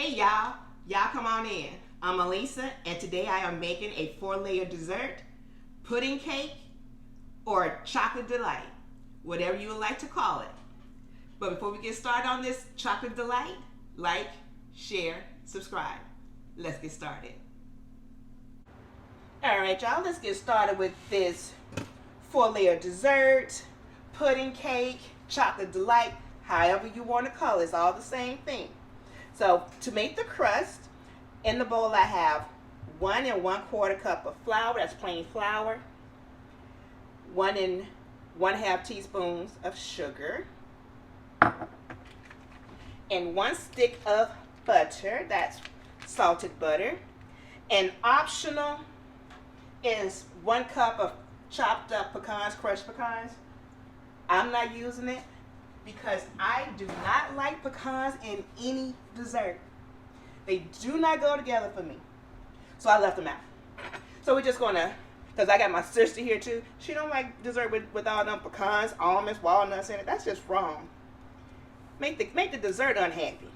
Hey y'all come on in. I'm Elisa and today I am making a 4-layer dessert, pudding cake, or chocolate delight, whatever you would like to call it. But before we get started on this chocolate delight, like, share, subscribe. Let's get started. Alright y'all, let's get started with this 4-layer dessert, pudding cake, chocolate delight, however you want to call it. It's all the same thing. So to make the crust, in the bowl I have 1 1/4 cup of flour, that's plain flour, 1 1/2 teaspoons of sugar, and 1 stick of butter, that's salted butter, and optional is 1 cup of chopped up pecans, crushed pecans. I'm not using it because I do not like pecans in any dessert. They do not go together for me. So I left them out. So we're just gonna, because I got my sister here too. She don't like dessert with all them pecans, almonds, walnuts in it. That's just wrong. Make the dessert unhappy.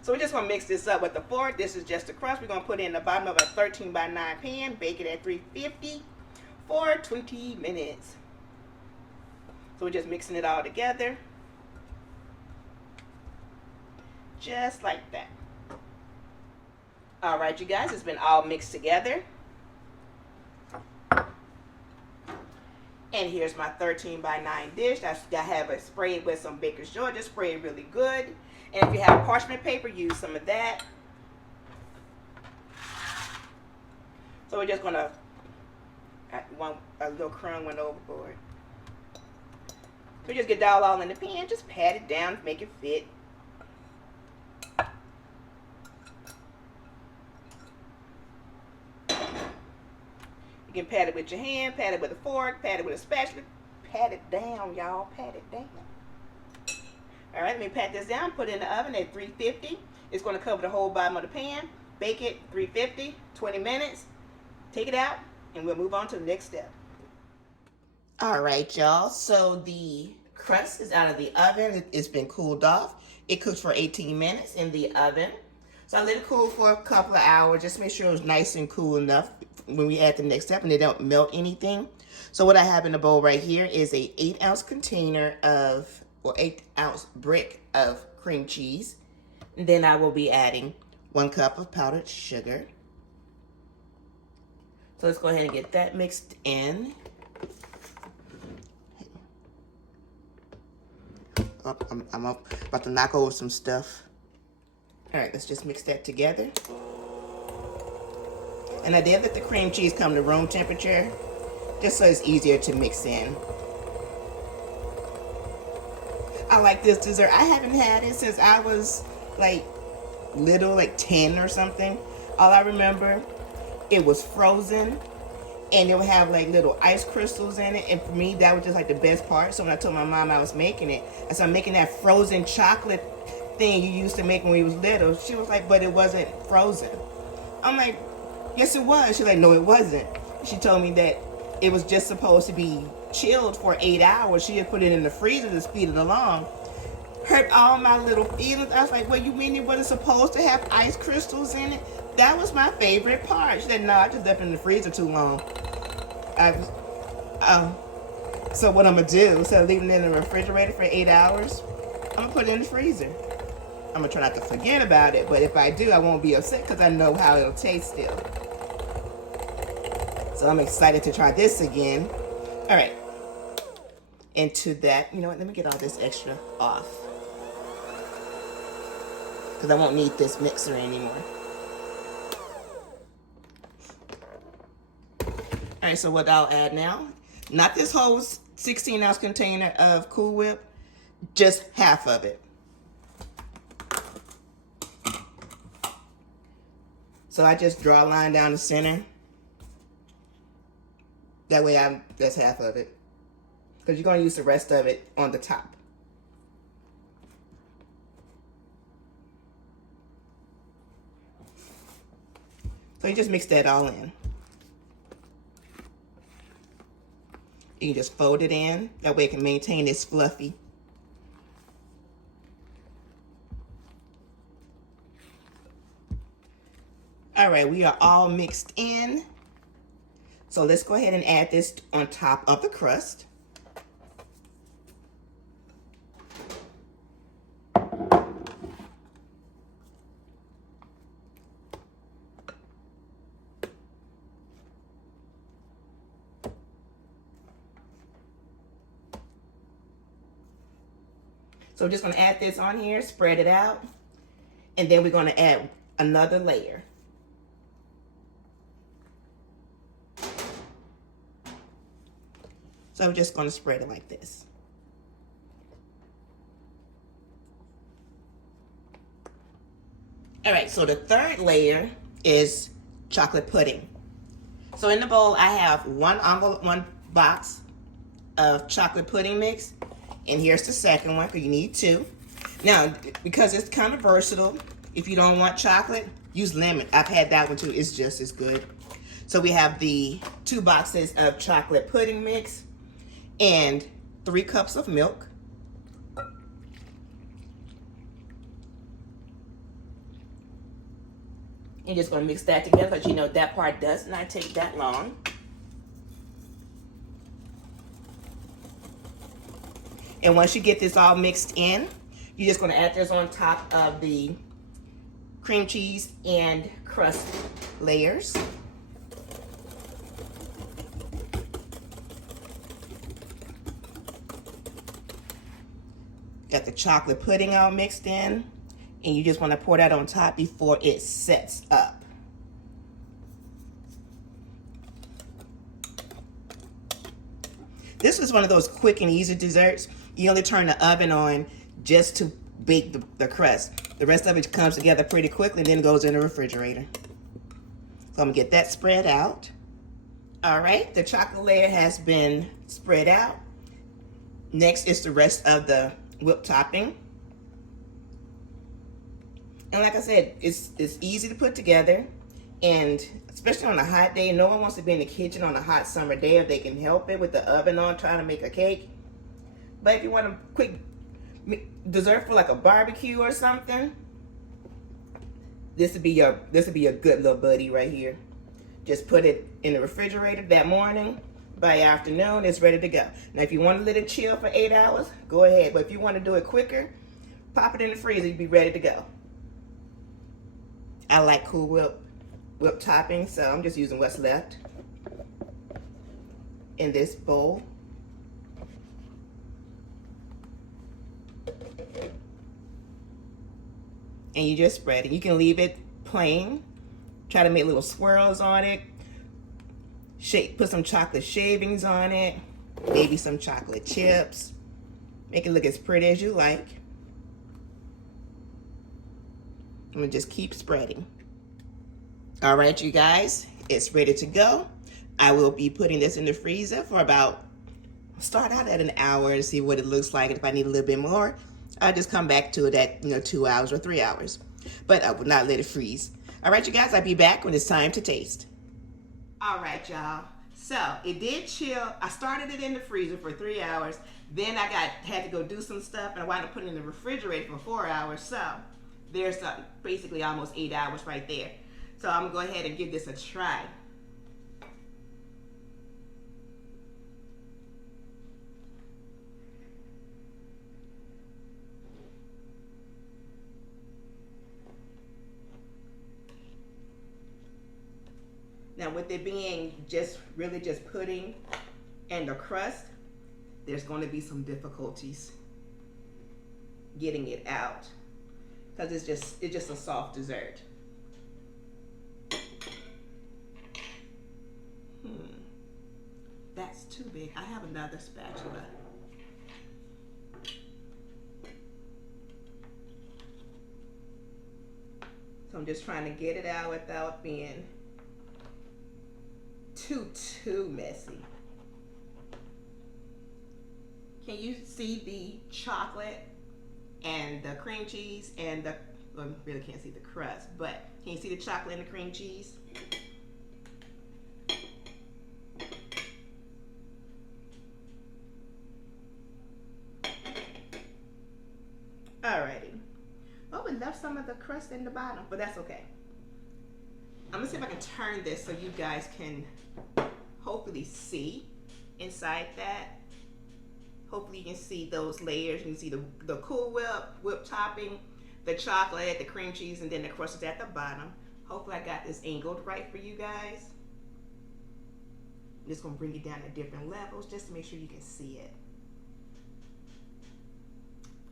So we're just gonna mix this up with the fork. This is just the crust. We're gonna put it in the bottom of a 13 by 9 pan, bake it at 350 for 20 minutes. So we're just mixing it all together. Just like that. All right, you guys, it's been all mixed together. And here's my 13 by 9 dish. I have it sprayed with some Baker's Joy. Just spray it really good. And if you have parchment paper, use some of that. So we're just gonna, a little crumb went overboard. So just get that all in the pan. Just pat it down, make it fit. You can pat it with your hand, pat it with a fork, pat it with a spatula. Pat it down, y'all. Pat it down. All right, let me pat this down. Put it in the oven at 350. It's going to cover the whole bottom of the pan. Bake it 350, 20 minutes. Take it out, and we'll move on to the next step. All right, y'all. So the crust is out of the oven. It's been cooled off. It cooks for 18 minutes in the oven. So I let it cool for a couple of hours. Just make sure it was nice and cool enough when we add the next step and they don't melt anything. So what I have in the bowl right here is a 8-ounce container of, or 8-ounce brick of cream cheese. And then I will be adding 1 cup of powdered sugar. So let's go ahead and get that mixed in. Oh, I'm about to knock over some stuff. All right, let's just mix that together. And I did let the cream cheese come to room temperature, just so it's easier to mix in. I like this dessert. I haven't had it since I was like little, like 10 or something. All I remember, it was frozen. And it would have like little ice crystals in it. And for me, that was just like the best part. So when I told my mom I was making it, I said, I'm making that frozen chocolate thing you used to make when we was little. She was like, but it wasn't frozen. I'm like, yes it was. She's like, no it wasn't. She told me that it was just supposed to be chilled for 8 hours. She had put it in the freezer to speed it along. Hurt all my little feelings. I was like, well, you mean it wasn't supposed to have ice crystals in it? That was my favorite part. She said, no, I just left it in the freezer too long. So what I'm gonna do, instead of leaving it in the refrigerator for 8 hours, I'm gonna put it in the freezer. I'm gonna try not to forget about it, but if I do, I won't be upset because I know how it'll taste still. So I'm excited to try this again. All right. And to that, you know what, let me get all this extra off, because I won't need this mixer anymore. All right, so what I'll add now, not this whole 16-ounce container of Cool Whip, just half of it. So I just draw a line down the center. That way that's half of it. Because you're going to use the rest of it on the top. So you just mix that all in. You can just fold it in. That way it can maintain its fluffy. right, we are all mixed in. So let's go ahead and add this on top of the crust. So we're just going to add this on here, spread it out, and then we're going to add another layer. So I'm just going to spread it like this. All right, so the third layer is chocolate pudding. So in the bowl, I have one box of chocolate pudding mix, and here's the second one, because you need two. Now, because it's kind of versatile, if you don't want chocolate, use lemon. I've had that one too. It's just as good. So we have the 2 boxes of chocolate pudding mix and 3 cups of milk. You're just going to mix that together, because you know that part does not take that long. And once you get this all mixed in, you're just going to add this on top of the cream cheese and crust layers. Got the chocolate pudding all mixed in, and you just want to pour that on top before it sets up. This is one of those quick and easy desserts. You only turn the oven on just to bake the crust. The rest of it comes together pretty quickly and then it goes in the refrigerator. So I'm gonna get that spread out. All right, the chocolate layer has been spread out. Next is the rest of the whipped topping. And like I said, it's easy to put together, and especially on a hot day, no one wants to be in the kitchen on a hot summer day if they can help it with the oven on trying to make a cake. But if you want a quick dessert for like a barbecue or something, this would be a good little buddy right here. Just put it in the refrigerator that morning. By afternoon, it's ready to go. Now, if you want to let it chill for 8 hours, go ahead. But if you want to do it quicker, pop it in the freezer, you'll be ready to go. I like Cool Whip topping, so I'm just using what's left in this bowl. And you just spread it. You can leave it plain. Try to make little swirls on it. Put some chocolate shavings on it. Maybe some chocolate chips. Make it look as pretty as you like. I'm gonna just keep spreading. All right, you guys, it's ready to go. I will be putting this in the freezer for start out at an hour to see what it looks like. If I need a little bit more, I'll just come back to it at 2 hours or 3 hours. But I will not let it freeze. All right, you guys, I'll be back when it's time to taste. All right, y'all. So it did chill. I started it in the freezer for 3 hours. Then I had to go do some stuff, and I wound up putting it in the refrigerator for 4 hours. So there's basically almost 8 hours right there. So I'm gonna go ahead and give this a try. Now, with it being really just pudding and the crust, there's going to be some difficulties getting it out because it's just a soft dessert. That's too big. I have another spatula. So I'm just trying to get it out without being too messy. Can you see the chocolate and the cream cheese and well, you really can't see the crust, but can you see the chocolate and the cream cheese? Alrighty. Oh, we left some of the crust in the bottom, but that's okay. I'm gonna see if I can turn this so you guys can hopefully see inside that. Hopefully you can see those layers. You can see the Cool Whip topping, the chocolate, the cream cheese, and then the crust is at the bottom. Hopefully I got this angled right for you guys. I'm just gonna bring it down to different levels just to make sure you can see it.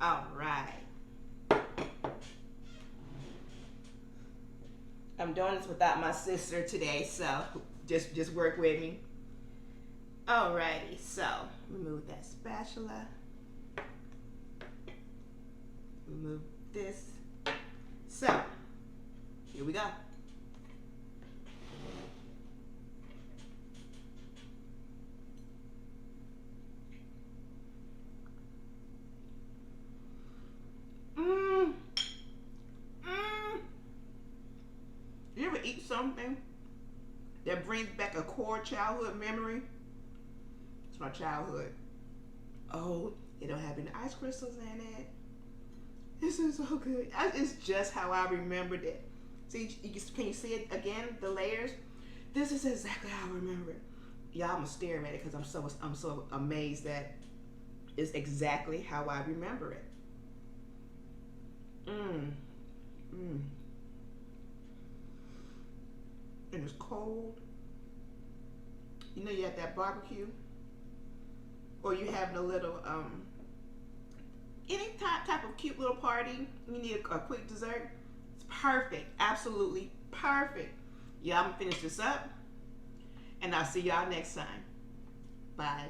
All right. I'm doing this without my sister today, so just work with me. Alrighty, so remove that spatula. Remove this. So, here we go. You ever eat something that brings back a core childhood memory? It's my childhood. Oh, it don't have any ice crystals in it. This is so good. It's just how I remembered it. See, can you see it again? The layers. This is exactly how I remember it. Y'all, I'm gonna stare at it because I'm so amazed that it's exactly how I remember it. And it's cold. You know, you have that barbecue, or you having a little any type of cute little party. You need a quick dessert. It's perfect, absolutely perfect. Yeah, I'm gonna finish this up, and I'll see y'all next time. Bye.